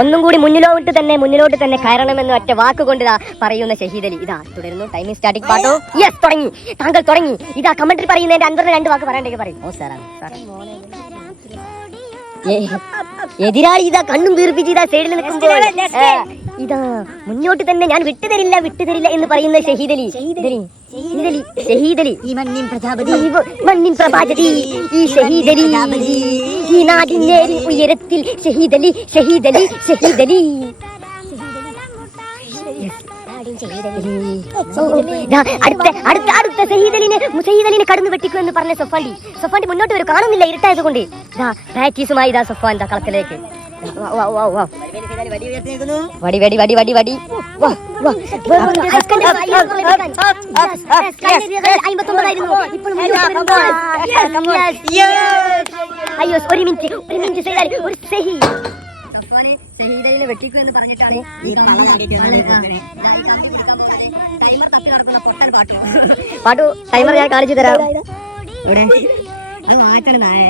ഒന്നും കൂടി മുന്നിലോട്ട് തന്നെ മുന്നിലോട്ട് തന്നെ കയറണമെന്ന് ഒറ്റ വാക്കുകൊണ്ട് ഇതാ പറയുന്ന ഷഹീദ് അലി ഇതാ തുടരുന്നു. Timing starting പാട്ടോ? യെസ് തുടങ്ങി. താങ്കൾ തുടങ്ങി. ഇതാ കമന്ററി പറയുന്നതിന്റെ അൻവറിന് രണ്ട് വാക്ക് പറയണ്ടേ പറയും. ഓ സാറാണ് എതിരാളി ഇതാ കണ്ണും വീർപ്പിച്ച് ഇതാ സൈഡിൽ നിൽക്കുമ്പോൾ. ഇതാ മുന്നോട്ട് തന്നെ ഞാൻ വിട്ടുതരില്ല വിട്ടുതരില്ല എന്ന് പറയുന്ന ഷഹീദ് അലി ഷഹീദ് അലി ഷഹീദ് അലി ഈ മണ്ണിൻ പ്രജാപതി മണ്ണിൻ പ്രഭാജതി ഈ ഷഹീദലി. ഈ നാടിനേരി ഉയരത്തിൽ ഷഹീദലി ഷഹീദലി ഷഹീദലി അടുത്ത അടുത്ത അടുത്ത ഷഹീദലിനെ ഷഹീദലിനെ കടന്നു വെട്ടിക്കൂ എന്ന് പറഞ്ഞ സൊഫാണ്ടി സൊഫാണ്ടി മുന്നോട്ട് വരും കാണുന്നില്ല ഇരുട്ടായത് കൊണ്ട് പ്രാക്ടീസുമായി ഇതാ സൊഫാൻ ദാ കളത്തിലേക്ക്. വടി വടി വടി വടി വടി. അയ്മ്പത്തൊമ്പതായിരുന്നു. ഇപ്പോൾ അയ്യോ ഒരു മിനിറ്റ് ഒരു മിനിറ്റ് ചെയ്താൽ ഒരു സഹി വെട്ടിക്കു എന്ന് പറഞ്ഞിട്ടാണ് ഈ ടൈമർ തപ്പി നടക്കുന്ന പൊട്ടൽ പാട്ട്. പാട്ടു ടൈമർ ഞാൻ കാണിച്ചു തരാം. ഇവിടെ അത് മാറ്റണം നായ